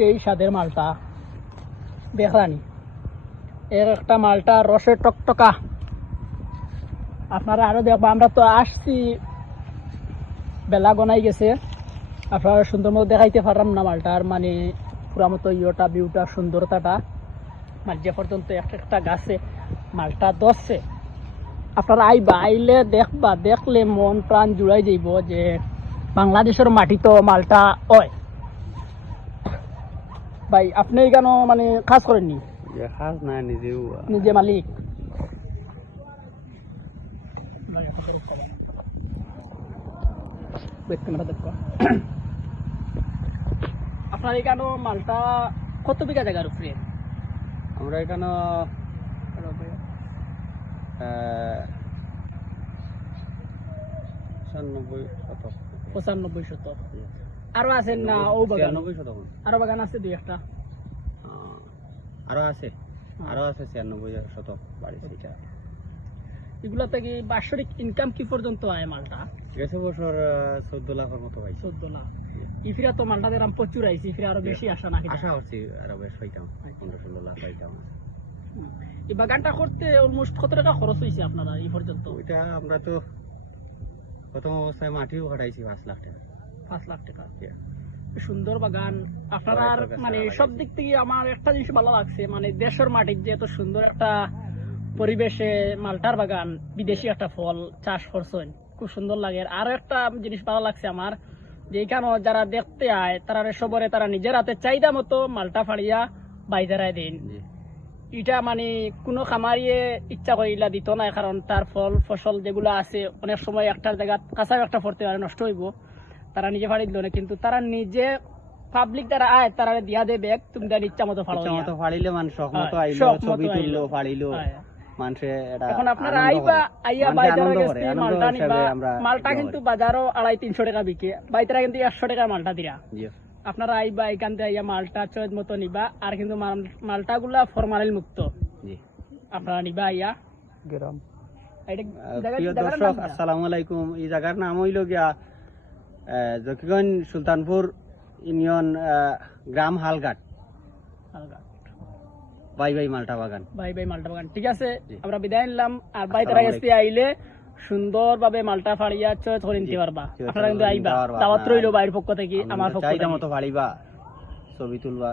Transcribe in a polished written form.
সেই স্বাদের মালটা দেখলানি, এর একটা মালটা রসে টকটকা। আপনারা আরো দেখবো, আমরা তো আসছি বেলা গনাই গেছে, আপনারা সুন্দর মতো দেখাইতে পারলাম না মালটার মানে পুরা মতো ইয়েটা ভিউটা সুন্দরতাটা, মানে যে পর্যন্ত একটা একটা গাছে মালটা ধরছে। আপনারা আইবা, আইলে দেখবা, দেখলে মন প্রাণ জুড়াই যাইব যে বাংলাদেশের মাটি তো মালটা হয়। ভাই আপনি কেন মানে কাজ করেননি? খাস না, নিজেও নিজে মালিক? আপনার এখানে মালটা কত বিঘা জায়গার উপরে? আমরা এখানে 95 শতক। আরো আছেন না? ও বাগান 96 শতক। আরো বাগান আছে দুই একটা? আরো আছে 96 শতক বাড়ি। সেটা এগুলা থেকে বাৎসরিক ইনকাম কি পর্যন্ত আয় মালটা? গেছে বছর 14 লাখের মতো পাইছি। 14 লাখ। ইফিরা তো মালটা দেরাম প্রচুর আইছি, ইফিরা আরো বেশি আসা নাকি? আশা হচ্ছে আরো বেশ পাইতাম, 15-16 লাখ পাইতাম। এই বাগানটা করতে অলমোস্ট কত টাকা খরচ হয়েছে আপনারা এই পর্যন্ত? ওইটা আমরা তো প্রথম অবস্থায় মাটিও ফাটাইছি 5 লাখ টাকা। 5 লাখ টাকা। সুন্দর বাগান আপনারা। মানে লাগাইছি। সব দিক থেকে আমার একটা জিনিস ভালো লাগছে, মানে দেশের মাটির যে এত সুন্দর একটা পরিবেশে মালটার বাগান, বিদেশি একটা ফল চাষ করছেন, খুব সুন্দর লাগে। আরো একটা জিনিস ভালো লাগছে আমার, যে এখানে যারা দেখতে আয় তারা সবরে তারা নিজের হাতে চাহিদা মতো মালটা ফাড়িয়া বাইজারায় দেন। এটা মানে কোনো খামারিয়ে ইচ্ছা করিলা দিত না, কারণ তার ফল ফসল যেগুলো আছে অনেক সময় একটা জায়গা কাঁচাও একটা পড়তে পারে, নষ্ট হইব, তারা নিজে ফাড়ি দিল না। কিন্তু তারা নিজে পাবলিক যারা আয় তারা দিয়া দে ব্যাগ, তুমি তার ইচ্ছা মতো ফাড়ো। ইচ্ছা মতো ফাড়িলে মানুষ শখ মতো আইলো, শখ মতো ছবি আইলো, তুললো, ফাড়িলো, হ্যাঁ। মানুষে এটা এখন আপনারা আনন্দ আইবা, করে। আইয়া মানুষে বাইজারে আনন্দ গেছে করে, আনন্দ মালটা নিবা। হিসাবে আমরা মালটা ইয়ে কিন্তু করি। বাজারও 250-300 টাকা বিকে, বাইতারা কিন্তু 100 টাকা মালটা দিরা। জি। আপনারা আইবা, এখান থেকে আইয়া মালটা চয়েস মতো নিবা। আর কিন্তু মালটা গুলা ফরমালিন মুক্ত, জি। আপনারা নিবা আইয়া। গ্রাম এটা প্রিয় দর্শক, আসসালামু আলাইকুম। এই জায়গার নাম হইল গিয়া জকিগঞ্জ সুলতানপুর ইউনিয়ন, গ্রাম হালঘাট, বাই বাই মালটা বাগান। বাই বাই মালটা বাগান। ঠিক আছে, আমরা বিদায় নিলাম। আর বাইতারা গেছে আইলে সুন্দর ভাবে মালটা ফাড়িয়া চয়েস করে নিতে পারবা। আপনারা কিন্তু আইবা, দাওয়াত রইল বাইরের পক্ষ থেকে, আমার পক্ষ থেকে। চাহিদা মতো ফাড়িবা, ছবি তুলবা,